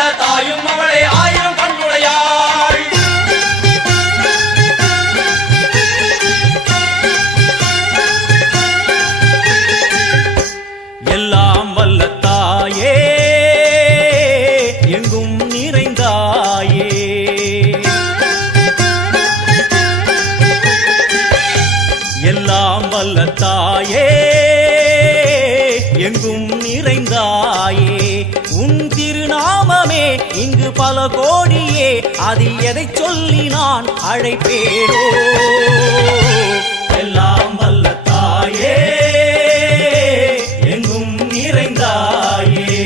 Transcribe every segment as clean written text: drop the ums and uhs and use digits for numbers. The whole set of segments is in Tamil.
வல்ல தாயும் அவளே ஆயிரம் கண்ணுடையாள். எல்லாம் வல்ல தாயே எங்கும் நிறைந்தாயே, எல்லாம் வல்ல தாயே எங்கும் நிறைந்தாயே. உன் திருநாமமே இங்கு பல கோடியே, அதில் எதை சொல்லி நான் அழைப்பேனோ. எல்லாம் வல்ல தாயே எங்கும் நிறைந்தாயே,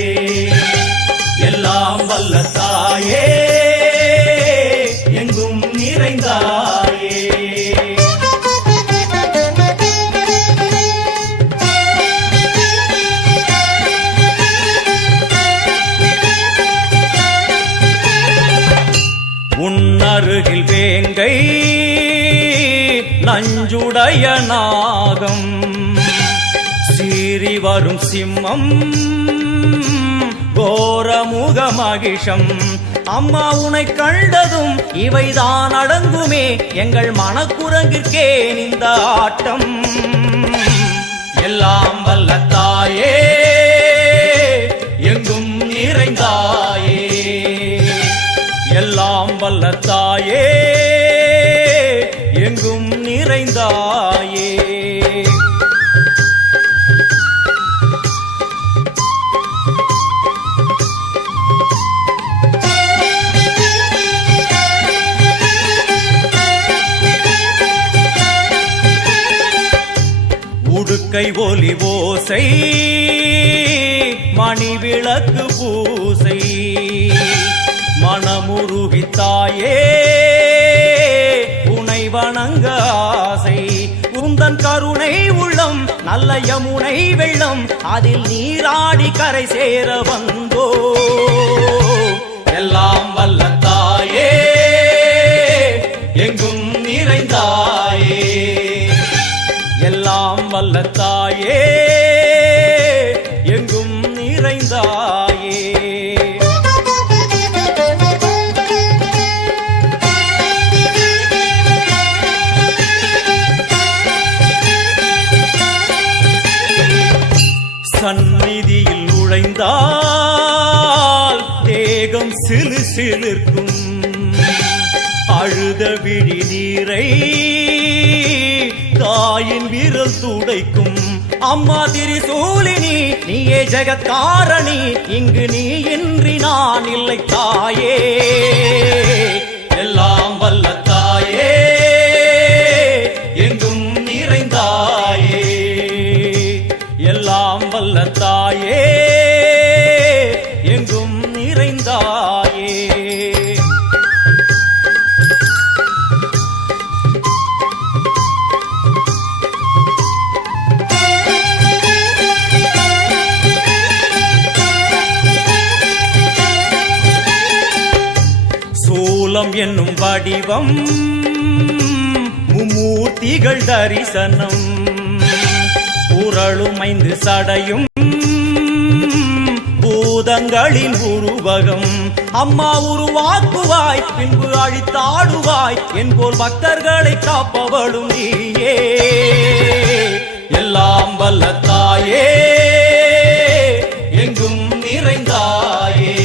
எல்லாம் வல்ல தாயே எங்கும் நிறைந்தாயே. உன்னருகில் வேங்கை நஞ்சுடைய நாகம், சீறி வரும் சிம்மம் கோரமுக மகிஷம். அம்மா உனை கண்டதும் இவைதான் அடங்குமே, எங்கள் மனக்குரங்கிற்கே இந்த ஆட்டம். எல்லாம் வல்ல தாயே எங்கும் நிறைந்தாயே, எல்லாம் வல்ல தாயே எங்கும் நிறைந்தாயே. உடுக்கை ஒலி ஓசை மணி விளக்கு பூசை, மனமுருகித்தாயே உனை வணங்க ஆசை. உந்தன் கருணை உள்ளம் நல்ல யமுனை வெள்ளம், அதில் நீராடி கரை சேர வந்தோ. எல்லாம் வல்ல தாயே எங்கும் நிறைந்தாயே, எல்லாம் வல்ல தாயே எங்கும் நிறைந்தாயே. சந்நிதியில் நுழைந்தால் தேகம் சிலு சிலிர்க்கும், அழுத விழி நீரை தாயின் விரல் துடைக்கும். அம்மா திரிசூலினி நீயே ஜெகத்காரணி, இங்கு நீ இன்றி நான் இல்லை தாயே. எல்லாம் வல்ல தாயே எங்கும் நிறைந்தாயே, எல்லாம் வல்ல தாயே எங்கும் நிறைந்தாயே. சூலம் என்னும் வடிவம் மும்மூர்த்திகள் தரிசனம், உரளும் 5 சடையும் பூதங்களின் உருவகம். அம்மா உருவாக்குவாய் பின்பு அழித்தாடுவாய், என்போல் பக்தர்களை காப்பவளும் நீயே. எல்லாம் வல்ல தாயே எங்கும் நிறைந்தாயே,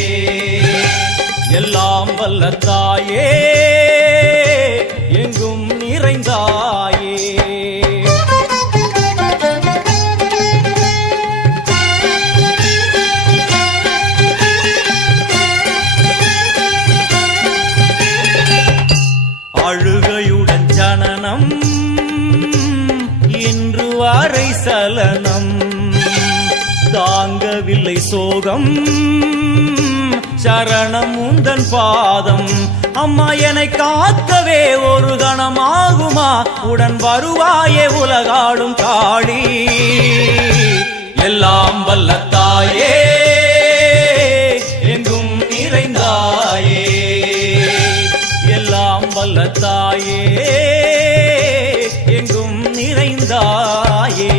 எல்லாம் வல்ல தாயே எங்கும் நிறைந்தாயே. அழுகையுடன் ஜனனம் இன்று வரை சலனம், தாங்கவில்லை சோகம் சரணம் உந்தன் பாதம். அம்மா என்னை காக்கவே ஒரு கணமாகுமா, உடன் வருவாயே உலகாடும் காளி. எல்லாம் வல்ல தாயே எங்கும் நிறைந்தாயே, எல்லாம் வல்ல தாயே எங்கும் நிறைந்தாயே.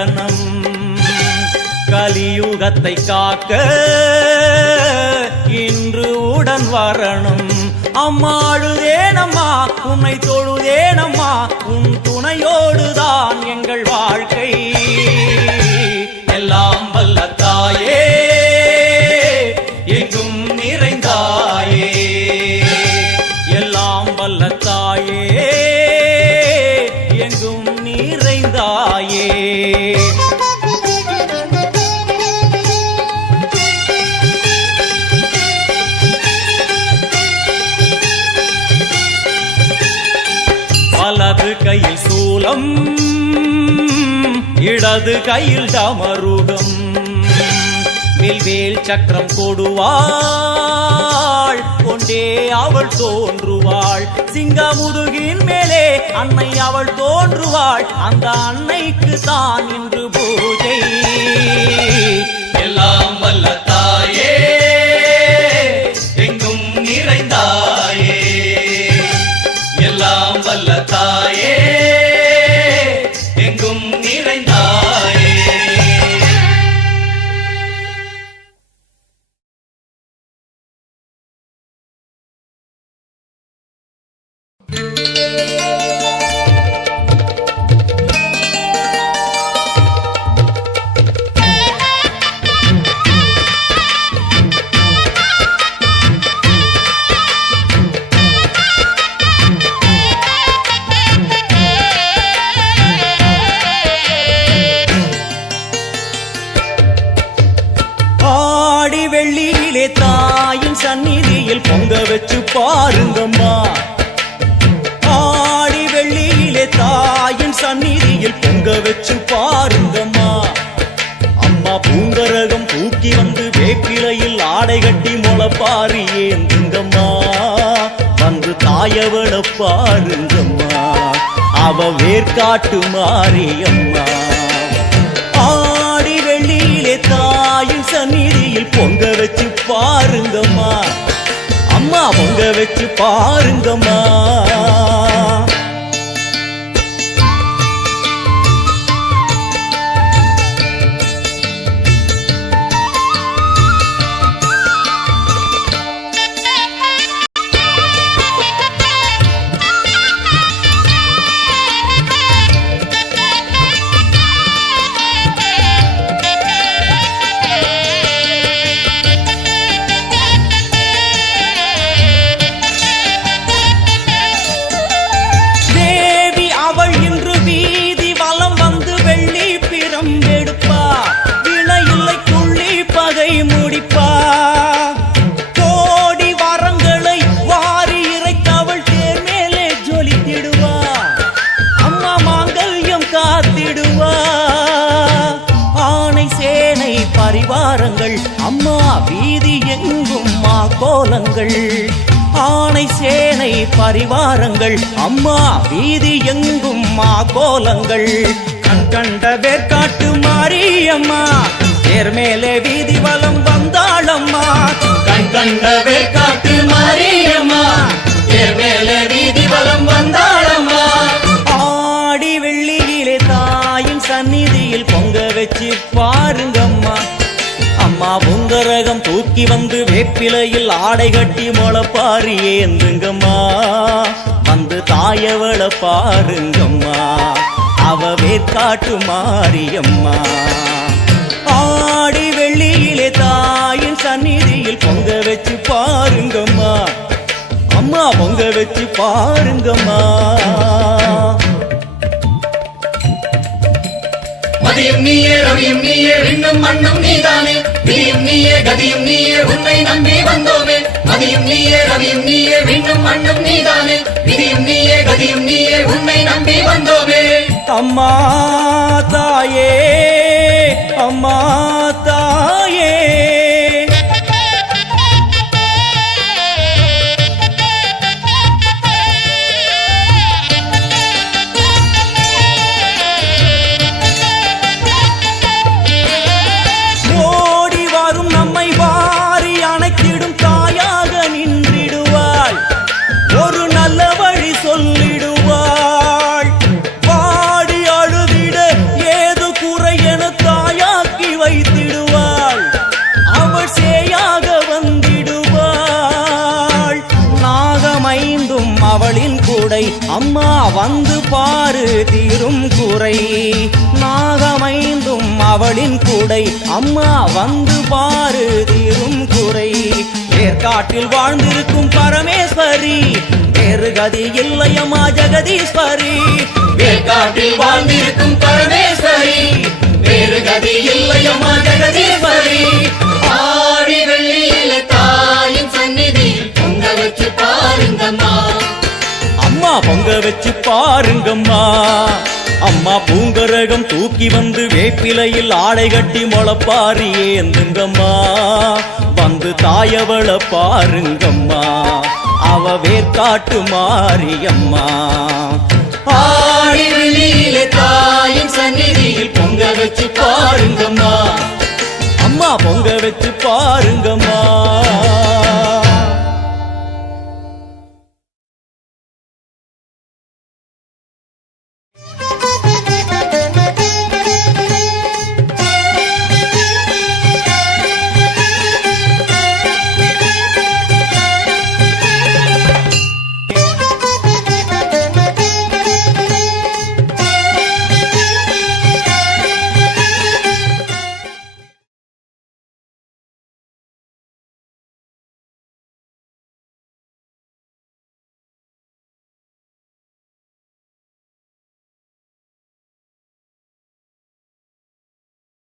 நடனம். கலியுகத்தை காக்க இன்று உடன் வரணும். அம்மா அழுதேனம்மா உன்னை தொழுதேனம்மா, உன் துணையோடுதான் எங்கள் வாழ்க்கை. எல்லாம் வல்ல தாயே எங்கும் நிறைந்தாயே, எல்லாம் வல்ல தாயே எங்கும் நிறைந்தாயே. வலது கையில் சூலம், இடது கையில் டமருகம், வில்வேல் சக்கரம் கொடுவாள், கொண்டே அவள் தோன்றுவாள். சிங்கமுதுகின் மேலே அன்னை அவள் தோன்றுவாள், அந்த அன்னைக்கு தான் இன்று பூஜை. எல்லாம் வல்ல தாயே எங்கும் நிறைந்தாயே, எல்லாம் வல்ல தாயே எங்கும் நிறைந்தாயே. வெள்ளியிலே தாயின் சந்நிதியில் பொங்க வச்சு பாருங்கம்மா. ஆடி வெள்ளியிலே தாயின் சந்நிதியில் பொங்க வச்சு பாருங்கம்மா. அம்மா பூங்கரகம் தூக்கி வந்து வேப்பிலையில் ஆடை கட்டி முளைப்பாரி ஏந்துங்கம்மா. வந்து தாயவள பாருங்கம்மா, அவ வேர்காட்டு மாரியம்மா. ஆடி வெள்ளியிலே தாயின் சந்நிதியில் பொங்க வச்சு பாருங்கம்மா. அம்மா பொங்க வச்சு பாருங்கம்மா. பரிவாரங்கள் அம்மா வீதி எங்கும் மா கோலங்கள். ஆணை சேனை பரிவாரங்கள் அம்மா வீதி எங்கும் மா கோலங்கள். கண் கண்ட வேர்காட்டு மாரியம்மா தேர் மேலே வீதி வலம் வந்தாளம்மா. கண் கண்ட வேர்காட்டு மாரியம்மா தேர் மேலே வீதி வலம் வந்தாளம்மா. ஆடி வெள்ளியிலே தாயின் சந்நிதியில் பொங்க வச்சு பாருங்கம்மா. அம்மா பொங்கரகம் தூக்கி வந்து வேப்பிலையில் ஆடை கட்டி முளைப்பாரி ஏந்துங்கம்மா. வந்து தாயவள பாருங்கம்மா, அவ வேர்காட்டு மாரியம்மா. ஆடி வெள்ளியிலே தாயின் சந்நிதியில் பொங்க வச்சு பாருங்கம்மா. அம்மா பொங்க வச்சு பாருங்கம்மா. மதியும் நீயே ரவியும் நீயே விண்ணும் மண்ணும் நீதானே. விதியும் நீயே கதியும் நீயே உன்னை நம்பி வந்தோமே. மதியும் நீயே ரவியும் நீயே விண்ணும் மண்ணும் நீதானே. விதியும் நீயே கதியும் நீயே உன்னை நம்பி வந்தோமே. அம்மா தாயே அம்மா தாயே சொல்லிடுவாள். வாடி அழுதிட ஏது குறை அம்மா வந்து பாரு தீரும் குறை நாகமைந்தும் அவளின் குடை அம்மா வந்து பாரு தீரும் குறை ஏற்காட்டில் வாழ்ந்திருக்கும் பரமேஸ்வரி வேறு கதி இல்லையம்மா ஜெகதீஸ்வரி வேற்காட்டில் வாழ்ந்திருக்கும் பரமேஸ்வரி வேறு கதி இல்லையம்மா ஜெகதீஸ்வரி ஆடி வெள்ளியில தாயின் சந்நிதியில் பொங்க வச்சு பாருங்கம்மா அம்மா பொங்க வச்சு பாருங்கம்மா அம்மா பூங்கரகம் தூக்கி வந்து வேப்பிலையில் ஆடை கட்டி முளப்பாரி ஏந்துங்கம்மா வந்து தாயவள பாருங்கம்மா அவ வேர்க்காட்டு மாரியம்மா ஆடி வெள்ளியில தாயின் சந்நிதியில் பொங்க வச்சு பாருங்கம்மா அம்மா பொங்க வச்சு பாருங்கம்மா